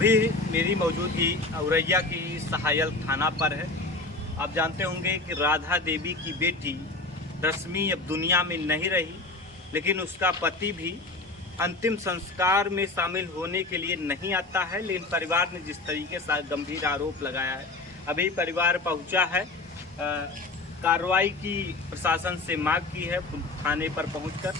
अभी मेरी मौजूदगी औरैया की सहायल थाना पर है। आप जानते होंगे कि राधा देवी की बेटी रश्मि अब दुनिया में नहीं रही, लेकिन उसका पति भी अंतिम संस्कार में शामिल होने के लिए नहीं आता है। लेकिन परिवार ने जिस तरीके से गंभीर आरोप लगाया है, अभी परिवार पहुंचा है, कार्रवाई की प्रशासन से मांग की है थाने पर पहुंचकर।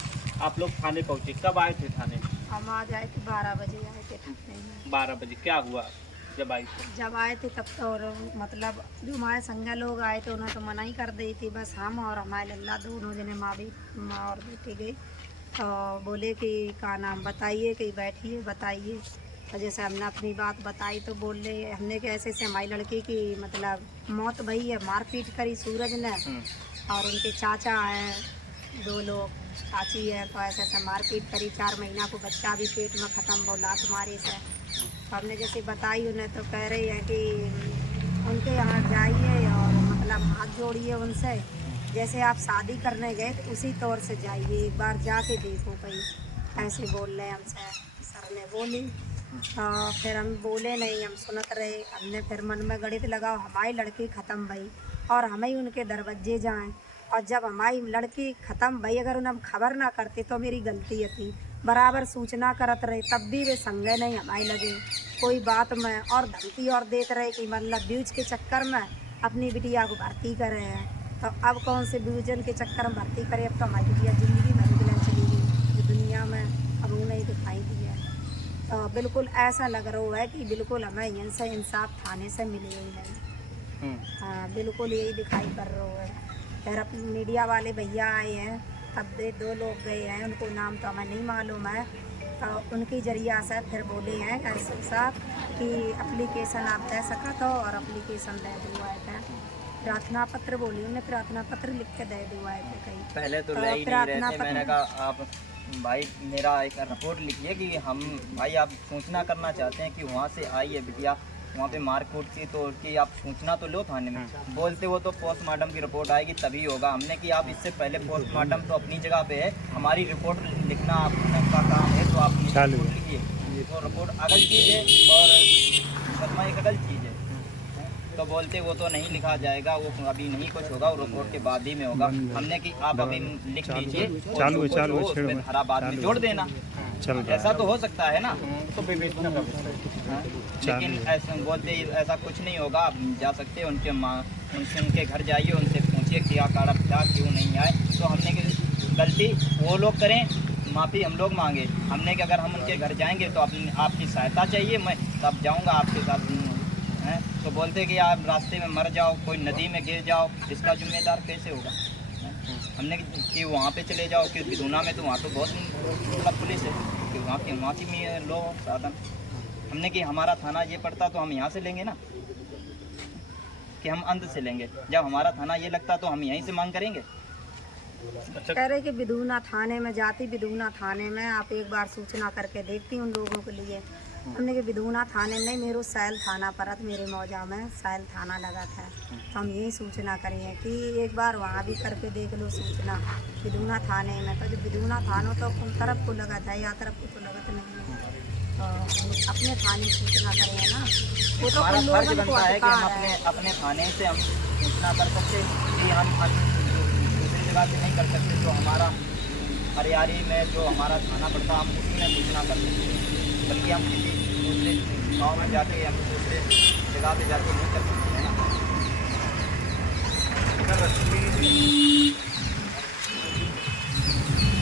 आप लोग थाने पहुंचे, कब आए थे थाने? हम आज आए थे 12 बजे आए थे थाने में। 12 बजे। क्या हुआ जब आई थे? जब आए थे तब तो और मतलब जो हमारे संगा लोग आए थे उन्होंने तो मना ही कर दी थी। बस हम और हमारे लल्ला दोनों जने माँ और बेटी गई तो बोले कि का नाम बताइए, कि बैठिए बताइए। तो जैसे हमने अपनी बात बताई तो बोल रहे हमने कि ऐसे से हमारी लड़की की मतलब मौत भई है, मारपीट करी सूरज ने। और उनके चाचा हैं 2 लोग, चाची है, तो ऐसे ऐसे मारपीट करी। 4 महीना को बच्चा भी पेट में ख़त्म हो लात मारे से। तो हमने जैसे बताई उन्हें तो कह रही है कि उनके यहाँ जाइए और मतलब हाथ जोड़िए उनसे, जैसे आप शादी करने गए तो उसी तौर से जाइए, एक बार जाके देखो कहीं। ऐसे बोल रहे हमसे सर ने बोली। तो फिर हम बोले नहीं, हम सुनत रहे। हमने फिर मन में गणित लगाओ हमारी लड़की ख़त्म भई और हमें ही उनके दरवाजे जाएं। और जब हमारी लड़की ख़त्म भई अगर उन्हें हम खबर ना करते तो मेरी गलती थी। बराबर सूचना करत रहे तब भी वे संगे नहीं हमारी लगे कोई बात में, और धमकी और देते रहे कि मतलब ब्यूज के चक्कर में अपनी बिटिया को भर्ती करे हैं। तो अब कौन से ब्यूजन के चक्कर में भर्ती करे? अब तो हमारी बिटिया ज़िंदगी भर के लिए चली गई जो दुनिया में अब उन्हें दिखाई दी है। तो बिल्कुल ऐसा लग रहा है कि बिल्कुल हमें यहाँ से इंसाफ थाने से मिले ही नहीं। हाँ बिल्कुल यही दिखाई कर रहा है। फिर अपनी मीडिया वाले भैया आए हैं, तब 2 लोग गए हैं, उनको नाम तो हमें नहीं मालूम है। तो उनकी जरिया से फिर बोले हैं एसपी साहब कि एप्लीकेशन आप दे सका तो, और एप्लीकेशन दे दिलवाए थे। प्रार्थना पत्र बोली उन्हें, प्रार्थना पत्र लिख के दे दिलवाए थे कहीं। पहले तो ले ही नहीं रहे थे। मैंने कहा आप भाई मेरा एक रिपोर्ट लिखिए कि हम भाई आप सूचना करना चाहते हैं कि वहाँ से आई है बिटिया, वहाँ पे मारकूट की, तो उसकी आप सूचना तो लो थाने में। बोलते वो तो पोस्टमार्टम की रिपोर्ट आएगी तभी होगा। हमने कि आप इससे पहले पोस्टमार्टम तो अपनी जगह पे है, हमारी रिपोर्ट लिखना आपका काम है, तो आप रिपोर्ट लिखिए। वो रिपोर्ट अगल चीज़ है और शर्मा एक अगल चीज़ है। तो बोलते वो तो नहीं लिखा जाएगा, वो अभी नहीं कुछ होगा, वो रिपोर्ट के बाद ही में होगा। हमने कि आप अभी लिख लीजिए, धारा बाद में जोड़ देना। ऐसा तो हो सकता है ना, तो लेकिन ऐसा बोलते ऐसा कुछ नहीं होगा। आप जा सकते हैं उनके घर जाइए, उनसे पूछिए क्या कारण था, क्यों नहीं आए। तो हमने कि गलती वो लोग करें, माफ़ी हम लोग मांगे। हमने कि अगर हम उनके घर जाएंगे तो आपकी सहायता चाहिए, मैं तब जाऊंगा आपके साथ हैं। तो बोलते कि आप रास्ते में मर जाओ, कोई नदी में गिर जाओ, इसका जिम्मेदार कैसे होगा? हमने कि वहाँ पे चले जाओ, कि बिदूना में तो वहाँ तो बहुत मतलब पुलिस है कि वहाँ की लो साधन। हमने कि हमारा थाना ये पड़ता तो हम यहाँ से लेंगे ना, कि हम अंत से लेंगे। जब हमारा थाना ये लगता तो हम यहीं से मांग करेंगे। कह रहे कि बिदूना थाने में जाती, बिदूना थाने में आप एक बार सूचना करके देखती उन लोगों के लिए। हमने कि बिदूना थाने नहीं, मेरे सैल थाना परत मेरे मौजा में सैल थाना लगा था, तो हम यही सूचना करें कि एक बार वहाँ भी करके देख लो सूचना बिदूना थाने में। तो जो बिदूना थानों तो उन तरफ को लगा था, या तरफ को तो लगत नहीं है। तो हम अपने थाने सूचना करें ना, वो तो उन लोगों को बनता है कि हम अपने थाने से हम सूचना कर सकते कि हम दूसरी जगह से नहीं कर सकते। तो हमारा हरियारी में जो हमारा थाना पड़ता हम उसी में सूचना कर सकते हैं, बल्कि हम किसी दूसरे गाँव में जाके हम दूसरे जगह पे जाके नहीं कर सकते हैं ना।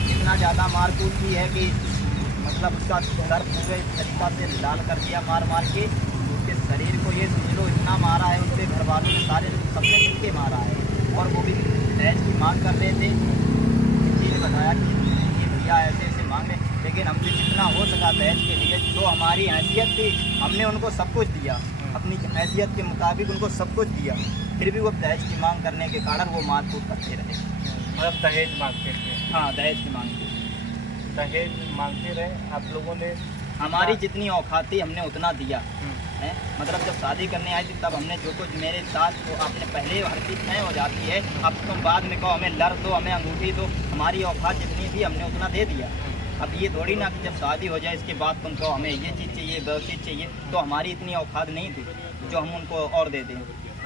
इतना ज़्यादा मारकूट की है कि मतलब उसका सर पूरे तरीका से लाल कर दिया मार के। उसके शरीर को ये समझ लो इतना मारा है, उसके घर वालों ने सारे सबने मिल के मारा है। और वो भी दहेज की मांग कर रहे थे। किसी ने बताया कि ये भैया ऐसे ऐसे मांगे, लेकिन हमसे जितना हो सका दहेज के लिए, जो हमारी हैसियत थी हमने उनको सब कुछ दिया, अपनी हैसियत के मुताबिक उनको सब कुछ दिया। फिर भी वो दहेज की मांग करने के कारण वो मारकूट करते रहे। मतलब दहेज मांगते थे? हाँ दहेज की मांग थी, दहेज मांगते रहे आप लोगों ने। हमारी जितनी औकात थी हमने उतना दिया है। मतलब जब शादी करने आई थी तब हमने जो कुछ मेरे साथ तो आपने पहले हर चीज़ तय हो जाती है, अब तुम बाद में कहो हमें लड़ दो, हमें अंगूठी दो। हमारी औकात जितनी थी हमने उतना दे दिया। अब ये थोड़ी ना कि जब शादी हो जाए इसके बाद तुम कहो हमें ये चीज़ चाहिए वो चीज़ चाहिए, तो हमारी इतनी औकात नहीं थी जो हम उनको और दे दें।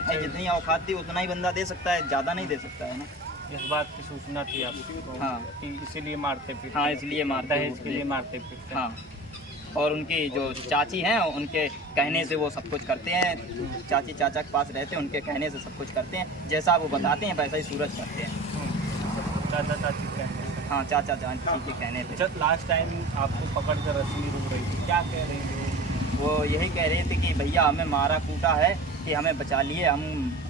जितनी औकात थी उतना ही बंदा दे सकता है, ज़्यादा नहीं दे सकता है ना। इस बात की सूचना थी आपको? हाँ। कि इसीलिए मारते फिरते? हाँ, इसलिए मारते दहेज के लिए थे। मारते फिरते? हाँ, और उनकी जो चाची हैं उनके कहने से वो सब कुछ करते हैं। चाची चाचा के पास रहते हैं, उनके कहने से सब कुछ करते हैं, जैसा वो बताते हैं वैसा ही सूरज करते हैं। चाचा चाची कहने से? हाँ, चाचा चाची के कहने थे। जब लास्ट टाइम आपको पकड़ कर रश्मि रो रही थी, क्या कह रही थी? वो यही कह रहे थे कि भैया हमें मारा कूटा है कि हमें बचा लिए, हम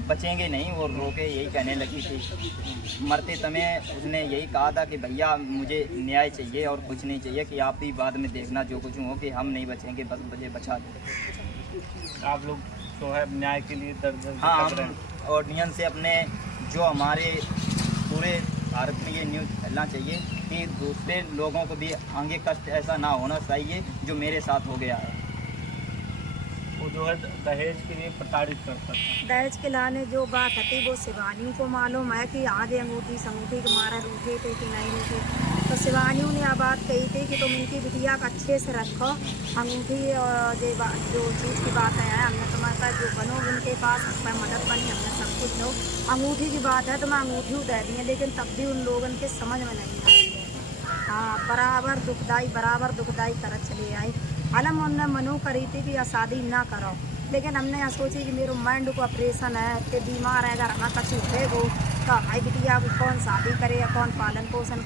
बचेंगे नहीं। वो रो के यही कहने लगी थी। मरते समय उसने यही कहा था कि भैया मुझे न्याय चाहिए और कुछ नहीं चाहिए, कि आप ही बाद में देखना जो कुछ हो, कि हम नहीं बचेंगे, बस मुझे बचा दो। आप लोग जो है न्याय के लिए दर्द हाँ, भटक रहे हम हैं। ऑडियंस से अपने जो हमारे पूरे भारत में ये न्यूज़ फैलना चाहिए कि दूसरे लोगों को भी आगे कष्ट ऐसा ना होना चाहिए जो मेरे साथ हो गया है। वो जो है दहेज के लिए प्रताड़ित करता था। दहेज के लाने जो बात थी वो शिवानियों को मालूम है कि आगे अंगूठी संगूठी के मारा रूठे थे कि नहीं रूठे। तो शिवानियों ने यह बात कही थी कि तुम इनकी बिटिया को अच्छे से रखो, अंगूठी और जो चीज़ की बात है हमने तुम्हारे पास जो बनो उनके पास मैं मदद बनी, हमने सब कुछ लो। अंगूठी की बात है तो मैं अंगूठी दे दी है, लेकिन तब भी उन लोगों के समझ में नहीं आई है। हाँ, बराबर दुखदाई कर चली आई। हालांकि हमने मनो करी थी कि यह शादी ना करो, लेकिन हमने यह सोची कि मेरे माइंड को ऑपरेशन है, कि बीमार है, अगर हमें कछु है वो तो भाई बिटिया को कौन शादी करे या कौन पालन पोषण करे।